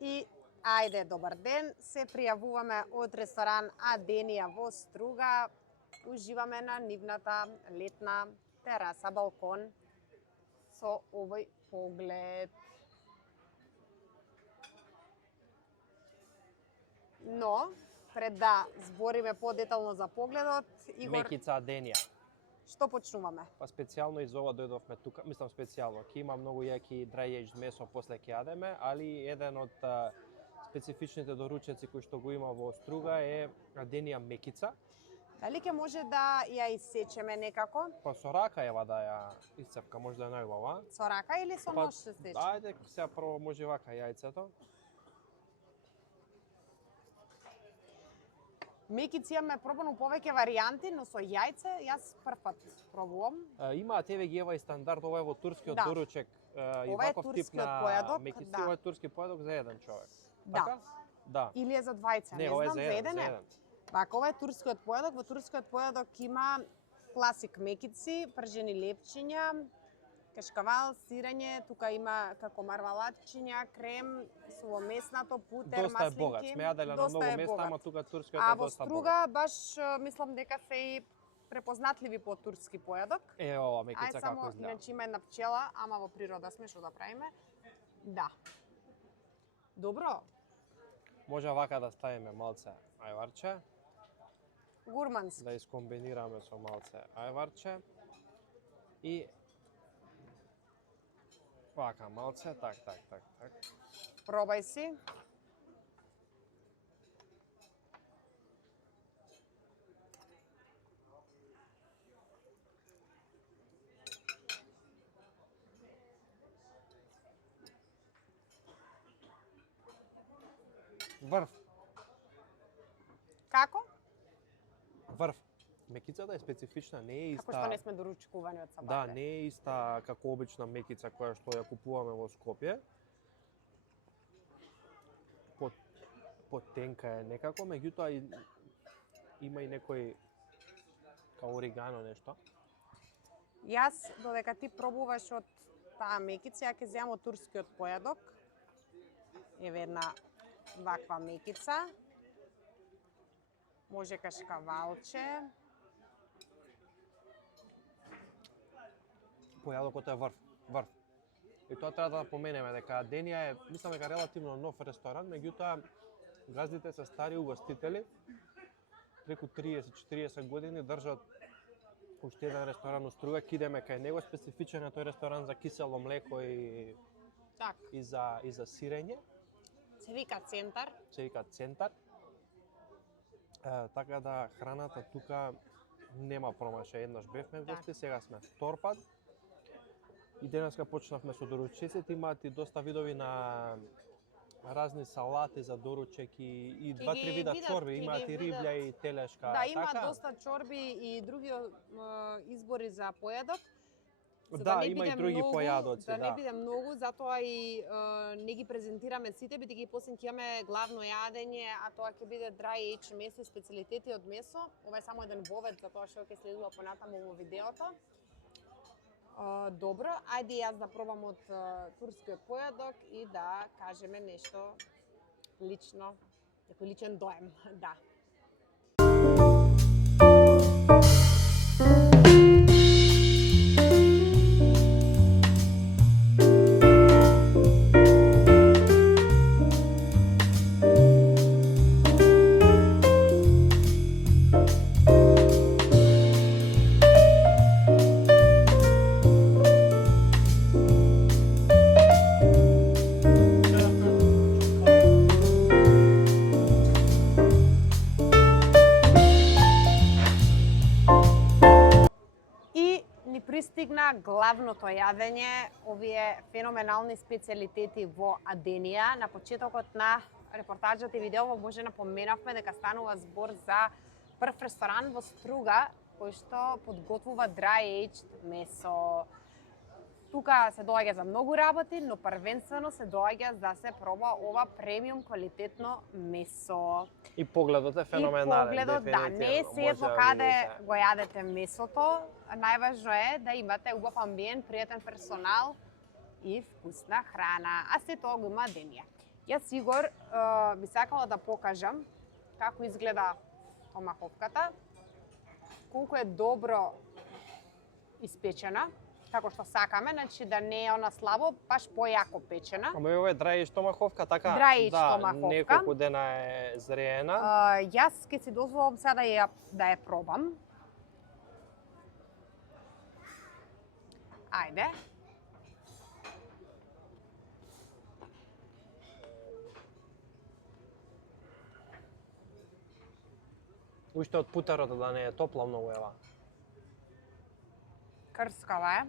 И ајде, добар ден, се пријавуваме од ресторан Аденија во Струга. Уживаме на нивната летна тераса, балкон со овој поглед. Но, пред да збориме подетално за погледот, Игор, Мекица Аденија. што почнуваме? Па специјално из ова дојдовме тука, мислам специјално, ќе има многу јаки dry aged месо после ќе јадеме, али еден од специфичните доручеци кои што го има во Струга е Аденија мекица. Дали ќе може да ја исечеме некако? Па со рака ева да ја исцепка, може да е најубава. Со рака или со нож се стече? Ајде, сега прво може вака јајцето. Мекици имаме пробано повеќе варијанти, но со јајце јас прв пат пробувам. Имаат еве ги ева и стандард, ова е во турскиот Да. доручек. И Ова е ваков тип турскиот на појадок, мекици, да. ова е турски појадок за еден човек. Да. Така? Да. Или е за двајца, не ова е знам, за еден за е. еден. Вака, ова е турскиот појадок. Во турскиот појадок има класик мекици, пржени лепчиња, кашкавал, сирење, тука има како мармаладчиња, крем, сувомеснато, путер, Доста е богат. маслинки. Сме јаделе на Доста многу е места, богат. ама тука турскиот А е во доста богат. Струга баш мислам дека се и препознатливи по турски појадок. Е, ова Ај мекица само, како изгледа. иначе има една пчела, ама во природа сме, што да правиме? Да. Добро, Може вака да ставиме малце ајварче, гурмански. да искомбинираме со малце ајварче и вака малце, так. Пробај си. Врв. Како? Врв. Мекицата е специфична, не е Како иста. што не сме доручкувани од сабајле. Да, не е иста како обична мекица која што ја купуваме во Скопје. Потенка е некако, меѓутоа има и некој као оригано нешто. Јас, додека ти пробуваш од таа мекица, ја ќе земам од турскиот појадок. Еве една ваква мекица. Може кашкавалче. Појадокот е врв. И тоа треба да напоменеме дека Аденија е, мислам дека релативно нов ресторан, меѓутоа газдите се стари угостители. Преку 30-40 години држат уште еден ресторан у Струга, ќе идеме кај него, специфичен е тој ресторан за кисело млеко Так, и за сирење, се вика центар. се вика Центар. Така да храната тука нема промаша. Еднаш бевме гости, сега сме втор пат. И денеска почнавме со доручеците, имаат и доста видови на разни салати за доручек и два-три вида чорби, имаат и риблја и телешка. Да, има така? доста чорби и други избори за појадок. За Да, не има и биде други многу, појадоци, да. не да. биде многу, затоа и не ги презентираме сите, бидејќи после ќе имаме главно јадење, а тоа ќе биде dry aged месо и специјалитети од месо. Ова е само еден вовед за тоа што ќе следува понатаму во видеото. Добро, ајде јас да пробам од турскиот појадок и да кажеме нешто лично, некој личен доем, да. Пристигна главното јадење, овие феноменални специјалитети во Аденија. На почетокот на репортажата и видеово може напоменавме дека станува збор за прв ресторан во Струга кој што подготвува dry aged месо. Тука се доаѓа за многу работи, но првенствено се доаѓа да се проба ова премиум квалитетно месо. И погледот е феноменален. И погледот, да, не е сето каде го јадете месото. Најважно е да имате убав амбиент, пријатен персонал и вкусна храна. А се тоа го има Аденија. Јас Игор би сакала да покажам како изгледа томаховката, колку е добро испечена, како што сакаме, значи да не е она слабо, баш појако печена. Ама ова е драиш томаховка, така? Драиш да, томаховка. неколку дена е зреена. Јас ќе си дозволам сега да ја пробам. Ајде. Уште од путерото да не е топла многу ева. Крскава е.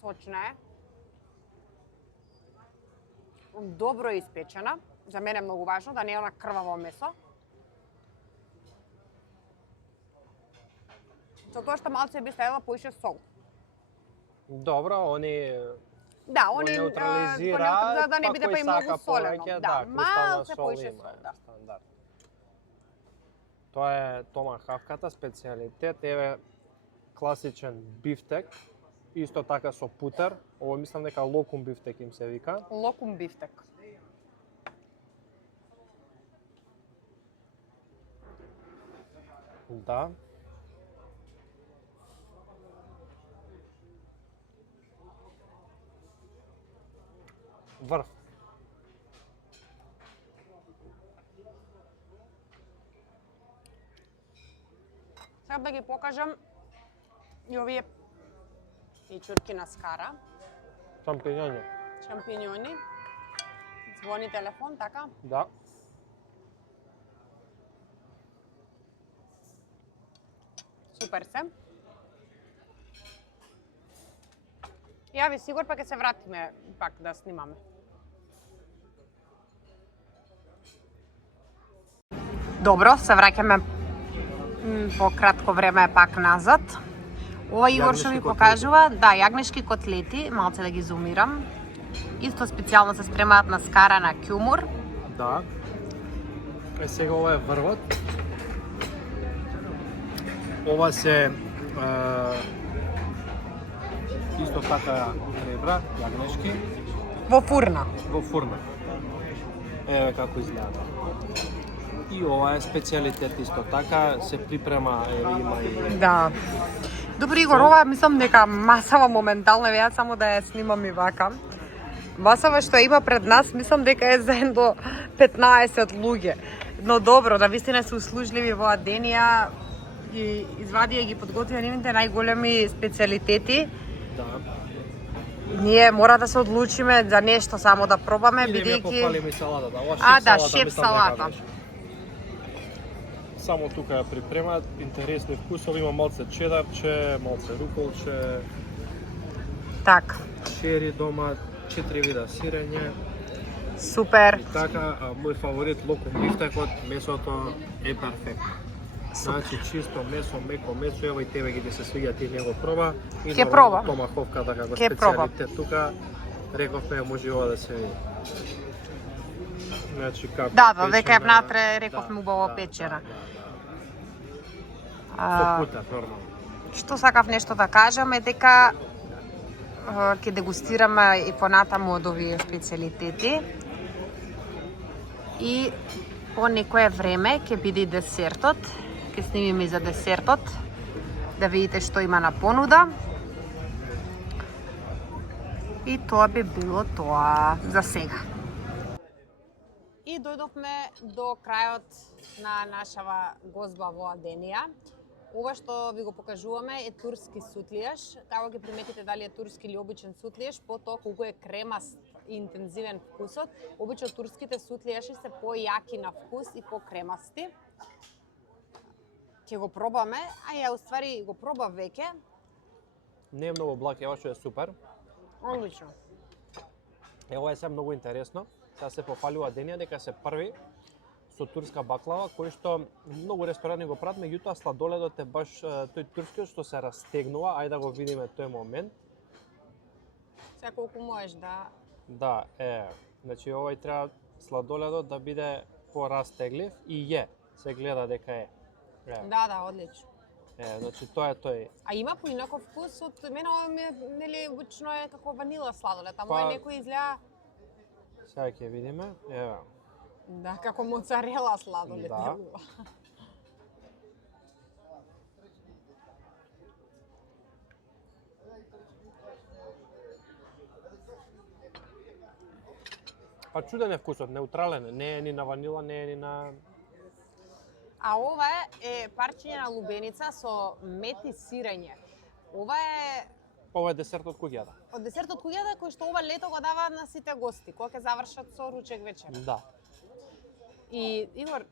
Сочна е. Добро е испечена. За мене е многу важно да не е она крваво месо. За тоа што малце би ставила поише сол. Добро, они Да, го они неутрализираат, да не биде па и многу солено. повеќе, Да, кристална малце сол поише има, сол, да. стандард. Тоа е томахавката, специјалитет, еве класичен бифтек, исто така со путер, ово мислам дека локум бифтек им се вика. Локум бифтек. Да. Врв. Сега да ги покажам и овие печурки на скара, Шампиньони. шампиньони. Звони телефон, така? Да. Супер се. Јави Сигур, па ќе се вратиме пак да снимаме. Добро, се враќаме по кратко време пак назад. Ова Игор што ми Јагнешки покажува, да, јагнешки котлети, малце да ги зумирам. Исто специјално се спремаат на скара на кјумур. Да. Сега ова е врвот. Ова се исто така ребра, јагнешки, Во фурна. во фурна. Еве како изгледа. И ова е специјалитет исто така, се припрема, еве има и Да. Добро Игор, ова мислам дека масава моментално, еве јас само да ја снимам и вака. Масава што има пред нас, мислам дека е за едно 15 луѓе. Но добро, да вистина се услужливи во Аденија и извадија ги подготвија нивните најголеми специјалитети. да. Ние мора да се одлучиме за нешто само да пробаме, Или ми ја бидејќи попалим и салатата. Ова да, шеф шеф мислам дека салата. беше. Само тука ја припремаат, интересни вкусови, има малце чедарче, малце руколче, така. чери дома, 4 вида сирење. Супер. И така, мој фаворит локум бифтекот, месото е перфектно. Значи чисто месо, меко месо, ево и тебе ги се свиѓа, ти него проба. И Ќе пробам. томаховката како Ќе пробам. специјалитет тука, рековме може ова да се види. Значи како Да, дека е печена, внатре, рековме, убаво да, печена. Со путер, нормално. Што сакав нешто да кажам е дека ќе дегустираме и понатаму од овие специјалитети. И по некое време ќе биде и десертот. Ќе снимиме и за десертот, да видите што има на понуда. И тоа би било тоа за сега. И дојдовме до крајот на нашава гозба во Аденија. Ова што ви го покажуваме е турски сутлијаш. Како ги приметите дали е турски или обичен сутлијаш, по тоа колку е кремаст и интензивен вкусот. Обично турските сутлијаши се појаки на вкус и покремасти. Ќе го пробаме, а ја уствари го пробав веќе. Не е многу благ, ева што е супер. Одлично. Ова е се многу интересно. Сега се пофалува Аденија дека се први со турска баклава, кој што многу ресторани го прават, меѓутоа сладоледот е баш тој турскиот што се растегнува. Ајде да го видиме тој момент. Сега колку можеш да... Да, значи овој треба сладоледот да биде порастеглив и се гледа дека е. Да, одлично. Значи тоа е тој. А има поинаков вкус од мене, ова ми е, нели, обично е како ванила сладолед, ама Па, некој изгледа Сега ќе видиме. Ева. Да, како моцарела сладолед Да. делува. Па чуден е вкусот, неутрален е. Не е ни на ванила, не е ни на... А ова е парчиња на лубеница со мед и сирење. Ова е Ова е десерт од куќата. од десерт од куќата кој што ова лето го даваат на сите гости, кога ќе завршат со ручек вечер. Да. И Игор,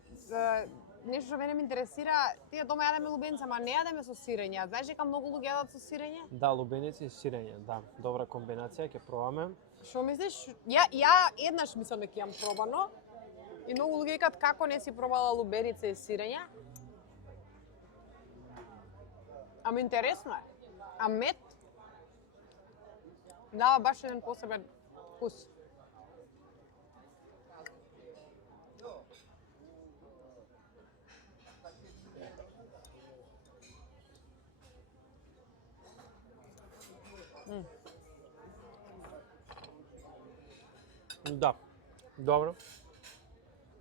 нешто што мене ме интересира, тие дома јадеме лубеница, ама не јадеме со сирење. А знаеш дека многу луѓе јадат со сирење? Да, лубеници и сирење, да. Добра комбинација, ќе пробаме. Што мислиш? Ја еднаш мислам дека јам пробано. И многу луѓе викаат како не си пробала лубеница и сирење. Ама интересно е. А мед дава баш еден посебен вкус. Да. Добро.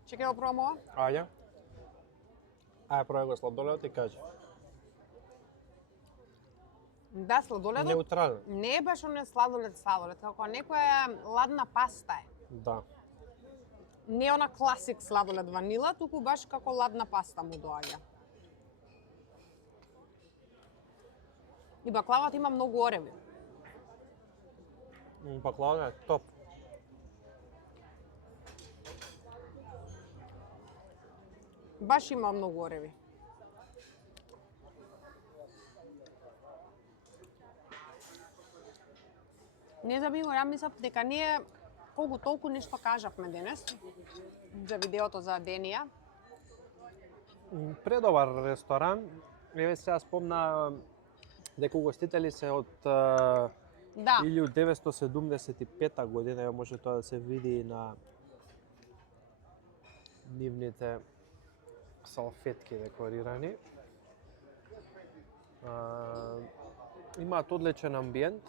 Чекај да пробам ова. Ајде. Ајде, пробај го сладоледот и кажи. Да, сладоледот Неутрален. не е баш оне сладолед, како некоја ладна паста е. Да. Не е она класик сладолед ванила, туку баш како ладна паста му доаѓа. И баклавата има многу ореви. Баклава е топ. Баш има многу ореви. Не знам, Игор, ја мислам дека ние колку толку нешто кажавме денес за видеото за Денија. Предобар ресторан. Еве сега спомна дека угостители се од Да, 1975 година, еве може тоа да се види и на нивните салфетки декорирани. Имаат одличен амбиент.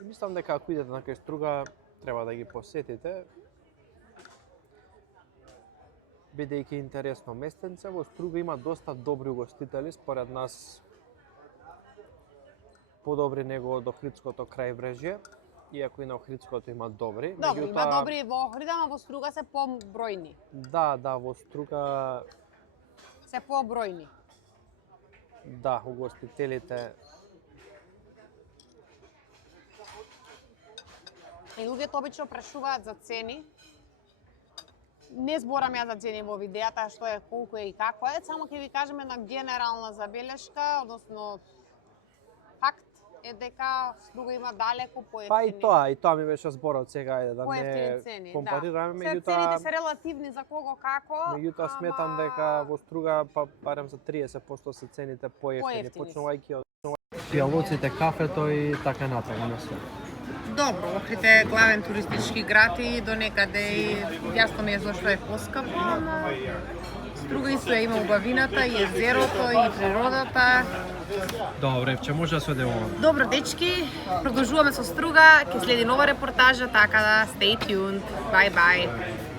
И мислам дека ако идете на кај Струга, треба да ги посетите. Бидејќи интересно местенце, во Струга има доста добри угостители, според нас подобри него од Охридското крајбрежје, иако и на Охридското има добри. добро, има добри во Охрид, ама во Струга се побројни. Да, во Струга, Се побројни. да, угостителите. И луѓето обично прашуваат за цени. Не зборам ја за цени во видеата, што е, колку е и како е, само ќе ви кажем една генерална забелешка, односно факт е дека Струга има далеку поевтини. Па и тоа ми беше зборот сега, ајде да Поевтини не цени, компарираме, да. Се меѓутоа цените се релативни за кого како. меѓутоа сметам дека во Струга па барем за 30% се цените поевтини, Поевтини почнувајќи од пијалоците, кафето и така натаму. Добро, Охрид е главен туристички град и до некаде и јасно ми е зашто е поскап. Струга исто има убавината, и езерото, и природата. Добре, че може да се одеваме. Добро, дечки, продолжуваме со Струга, ќе следи нова репортажа, така да stay tuned. Bye bye.